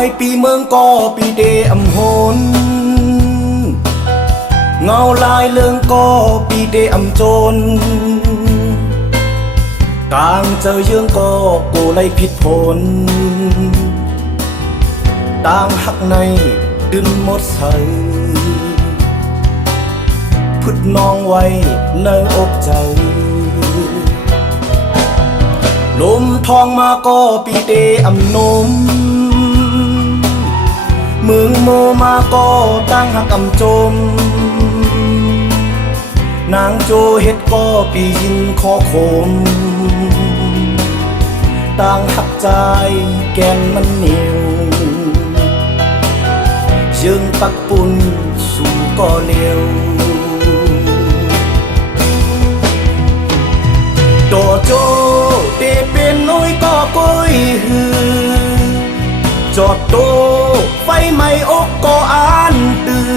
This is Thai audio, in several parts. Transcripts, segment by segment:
ายปีเมืองก็ปีเดอำโหนเงาลายเลืองก็ปีเดอำโจนกลางเจอเยืองก็โกไลผิดผลต่างหักในดึนหมดใสพุดน้องไว้ในอกใจลมทองมาก็ปีเดอำนมเมืองโมมาก็ตั้งหักอำจมนางโจเฮ็ดก็ปียินคอโคมต่างหักใจแกนมันเหนียวยึงปักปุ่นสู่ก็เร็วโดโจเตเป็นน้อยก็ก้อยหือจอดโตไฟไหม้อกก็อ่านตื่อ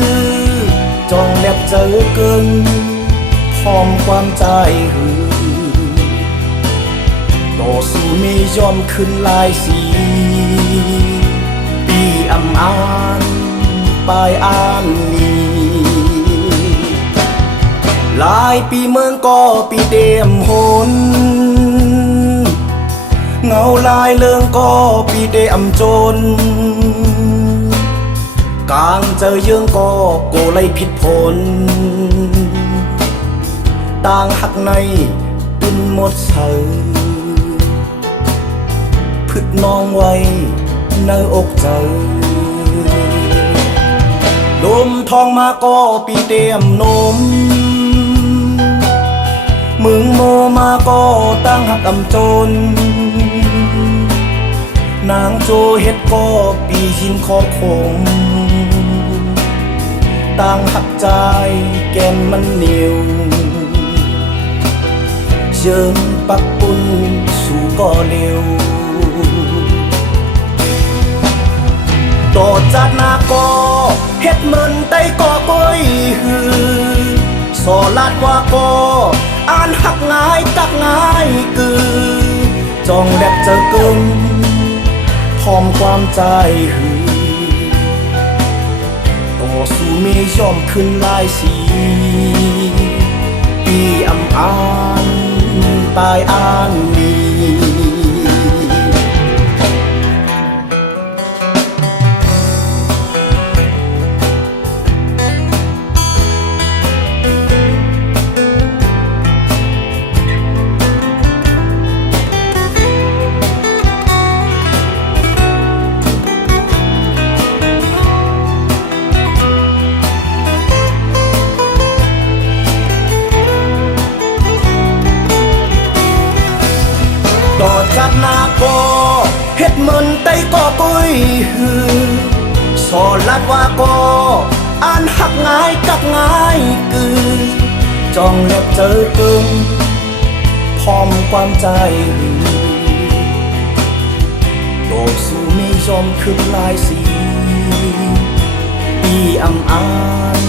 จองแลบเจอเกินพร้อมความใจหือต่อสู้มียอมขึ้นลายสีปีอำอานปลายอ่านนี้หลายปีเมืองก็ปีเดมโหนเงาลายเลืองก็ปีเดอำโจนกลางเจอเยืองก็โกไลผิดผลต่างหักในตุนหมดเสยพึดน้องไว้ในอกใจลมทองมาก็ปีเตรียมนมเมืองโมมาก็ตั้งหักอำจนนางโจเฮ็ดก็ปีหินคอคงตั้งหักใจแกนมันเหนียวเชิงปักปุ่นสู่ก็เร็วต่อจากนาก็เฮ็ดเหมือนไตก็ก้อยหือสอลาดว่าก็อ่านหักง่ายตักง่ายกือจองแลบเจอเกินพร้อมความใจหือต่อสู้มียอมขึ้นลายสีปีอำอานตายอ่านนี้ต่อจากนาก็เฮ็ดเหมือนไตก็ก้อยหือสอลัดว่าก็อ่านหักง่ายกักง่ายกือจองแลบเจอเกินพร้อมความใจหือโดดสู้มียอมขึ้นลายสีปีอำอาน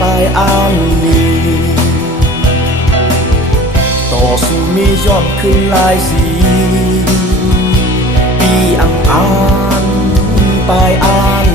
ปลายอ่านนี้ต่อสู้มียอดขึ้นลายสีปีอำอานปลายอ่าน